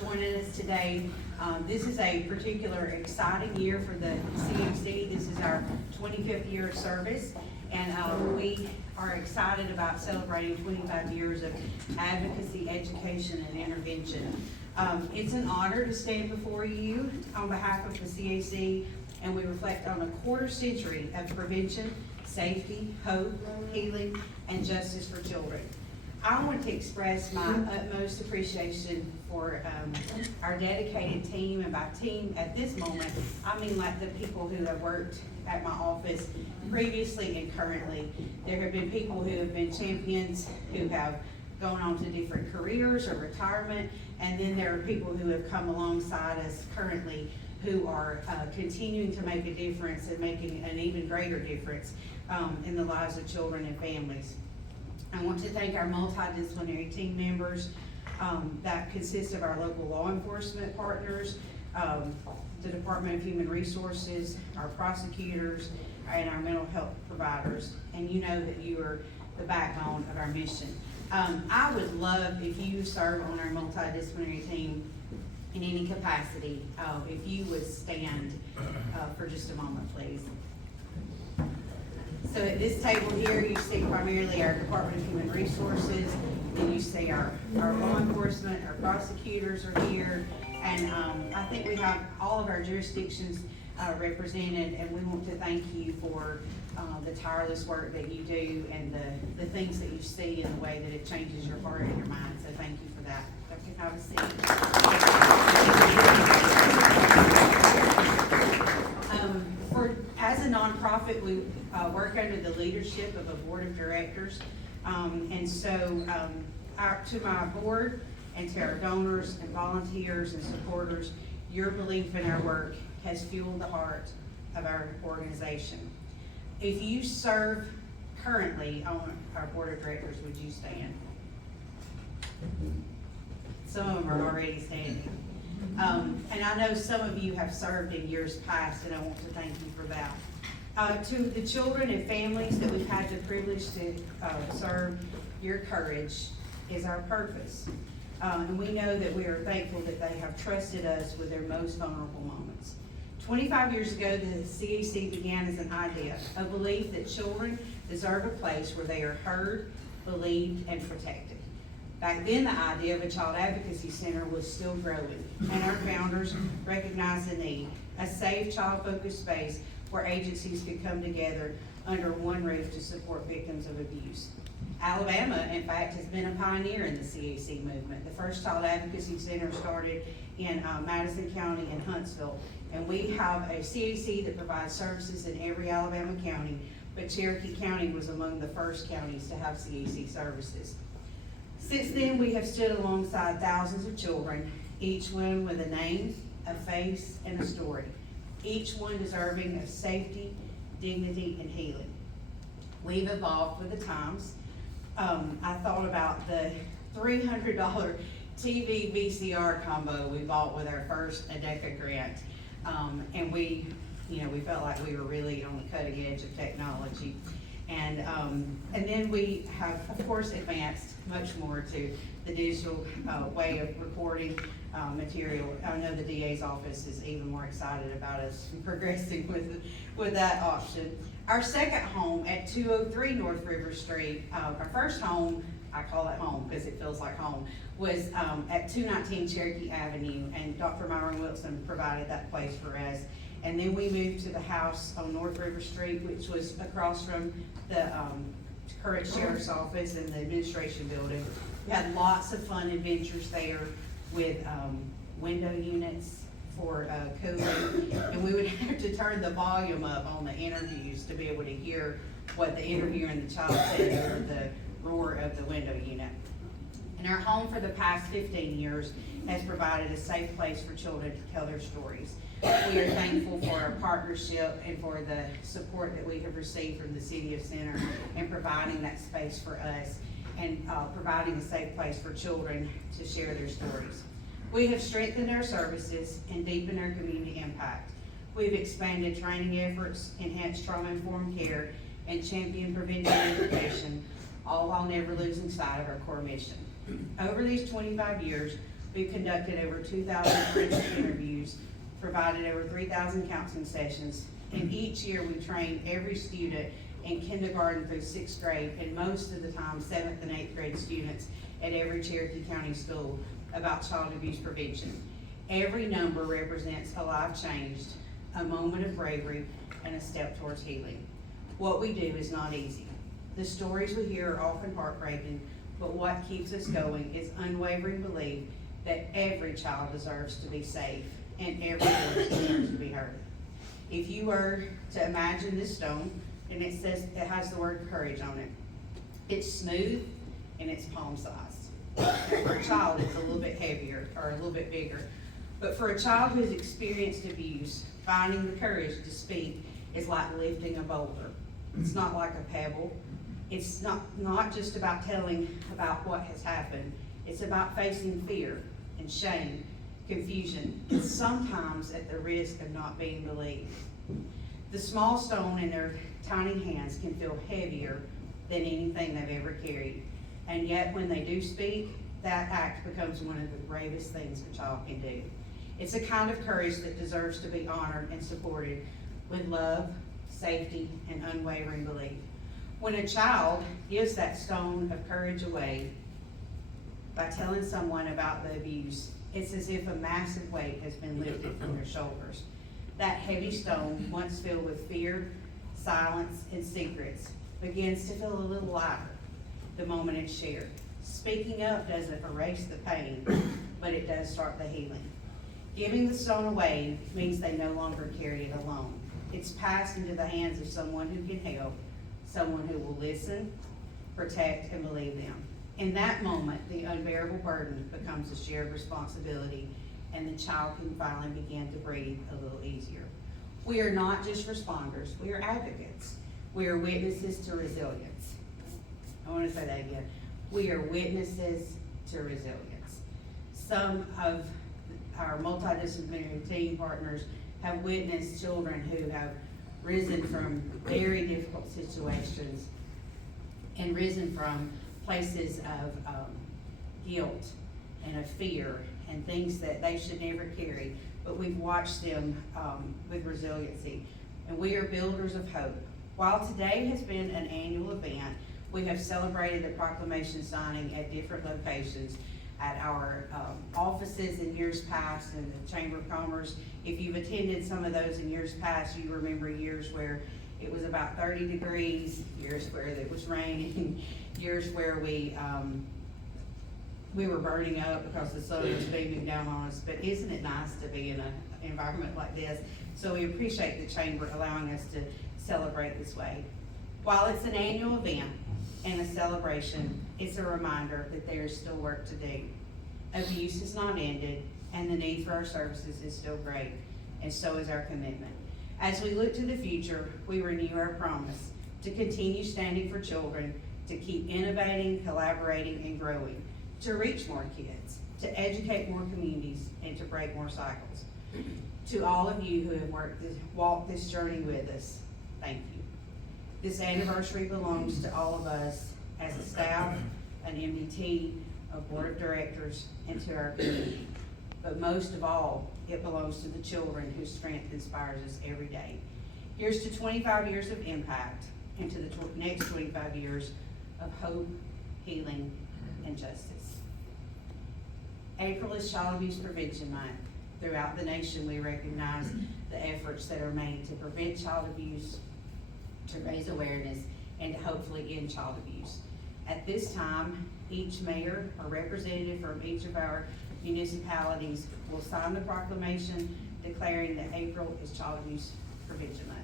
joining us today. This is a particular exciting year for the CMC. This is our 25th year of service, and we are excited about celebrating 25 years of advocacy, education, and intervention. It's an honor to stand before you on behalf of the CAC, and we reflect on a quarter century of prevention, safety, hope, healing, and justice for children. I want to express my utmost appreciation for our dedicated team, and by team at this moment, I mean like the people who have worked at my office previously and currently. There have been people who have been champions who have gone on to different careers or retirement, and then there are people who have come alongside us currently who are continuing to make a difference and making an even greater difference in the lives of children and families. I want to thank our multidisciplinary team members that consist of our local law enforcement partners, the Department of Human Resources, our prosecutors, and our mental health providers. And you know that you are the backbone of our mission. I would love if you serve on our multidisciplinary team in any capacity, if you would stand for just a moment, please. So at this table here, you see primarily our Department of Human Resources, then you see our law enforcement, our prosecutors are here, and I think we have all of our jurisdictions represented, and we want to thank you for the tireless work that you do and the things that you see and the way that it changes your heart and your mind, so thank you for that. You can have a seat. As a nonprofit, we work under the leadership of a board of directors, and so to my board and to our donors and volunteers and supporters, your belief in our work has fueled the heart of our organization. If you serve currently on our board of directors, would you stand? Some of them are already standing. And I know some of you have served in years past, and I want to thank you for that. To the children and families that we've had the privilege to serve, your courage is our purpose. And we know that we are thankful that they have trusted us with their most vulnerable moments. 25 years ago, the CAC began as an idea, a belief that children deserve a place where they are heard, believed, and protected. Back then, the idea of a child advocacy center was still growing, and our founders recognized the need, a safe, child-focused space where agencies could come together under one roof to support victims of abuse. Alabama, in fact, has been a pioneer in the CAC movement. The first child advocacy center started in Madison County and Huntsville, and we have a CAC that provides services in every Alabama county, but Cherokee County was among the first counties to have CAC services. Since then, we have stood alongside thousands of children, each one with a name, a face, and a story, each one deserving of safety, dignity, and healing. We've evolved with the times. I thought about the $300 TV VCR combo we bought with our first ADECA grant, and we felt like we were really on the cutting edge of technology. And then we have, of course, advanced much more to the digital way of recording material. I know the DA's office is even more excited about us progressing with that option. Our second home at 203 North River Street, our first home, I call it home because it feels like home, was at 219 Cherokee Avenue, and Dr. Myron Wilson provided that place for us. And then we moved to the house on North River Street, which was across from the current sheriff's office and the administration building. We had lots of fun adventures there with window units for cooling, and we would have to turn the volume up on the interviews to be able to hear what the interviewer and the child said over the roar of the window unit. And our home for the past 15 years has provided a safe place for children to tell their stories. We are thankful for our partnership and for the support that we have received from the City of Center in providing that space for us and providing a safe place for children to share their stories. We have strengthened our services and deepened our community impact. We've expanded training efforts, enhanced trauma-informed care, and championed prevention and education, all while never losing sight of our core mission. Over these 25 years, We've conducted over 2,000 forensic interviews, provided over 3,000 counseling sessions, and each year we train every student in kindergarten through 6th grade, and most of the time 7th and 8th grade students at every Cherokee County school about child abuse prevention. Every number represents a life changed, a moment of bravery, and a step towards healing. What we do is not easy. The stories we hear are often heartbreaking, but what keeps us going is unwavering belief that every child deserves to be safe and every voice deserves to be heard. If you were to imagine this stone, and it has the word courage on it, it's smooth and it's palm sized. For a child, it's a little bit heavier or a little bit bigger. But for a child who's experienced abuse, finding the courage to speak is like lifting a boulder. It's not like a pebble. It's not just about telling about what has happened. It's about facing fear and shame, confusion, and sometimes at the risk of not being believed. The small stone in their tiny hands can feel heavier than anything they've ever carried. And yet when they do speak, that act becomes one of the bravest things a child can do. It's a kind of courage that deserves to be honored and supported with love, safety, and unwavering belief. When a child gives that stone of courage away by telling someone about the abuse, it's as if a massive weight has been lifted from their shoulders. That heavy stone, once filled with fear, silence, and secrets, begins to feel a little lighter the moment it's shared. Speaking up doesn't erase the pain, but it does start the healing. Giving the stone away means they no longer carry it alone. It's passed into the hands of someone who can help, someone who will listen, protect, and believe them. In that moment, the unbearable burden becomes a shared responsibility, and the child can finally begin to breathe a little easier. We are not just responders, we are advocates. We are witnesses to resilience. I want to say that again. We are witnesses to resilience. Some of our multidisciplinary team partners have witnessed children who have risen from very difficult situations and risen from places of guilt and of fear and things that they should never carry, but we've watched them with resiliency, and we are builders of hope. While today has been an annual event, we have celebrated the proclamation signing at different locations at our offices in years past and the Chamber of Commerce. If you've attended some of those in years past, you remember years where it was about 30 degrees, years where it was raining, years where we were burning up because the sun was beaming down on us. But isn't it nice to be in an environment like this? So we appreciate the Chamber allowing us to celebrate this way. While it's an annual event and a celebration, it's a reminder that there is still work to do. Abuse is not ended, and the need for our services is still great, and so is our commitment. As we look to the future, we renew our promise to continue standing for children, to keep innovating, collaborating, and growing, to reach more kids, to educate more communities, and to break more cycles. To all of you who have walked this journey with us, thank you. This anniversary belongs to all of us as a staff, an MDT, a board of directors, and to our community. But most of all, it belongs to the children whose strength inspires us every day. Here's to 25 years of impact, and to the next 25 years of hope, healing, and justice. April is Child Abuse Prevention Month. Throughout the nation, we recognize the efforts that are made to prevent child abuse, to raise awareness, and to hopefully end child abuse. At this time, each mayor or representative from each of our municipalities will sign the proclamation declaring that April is Child Abuse Prevention Month.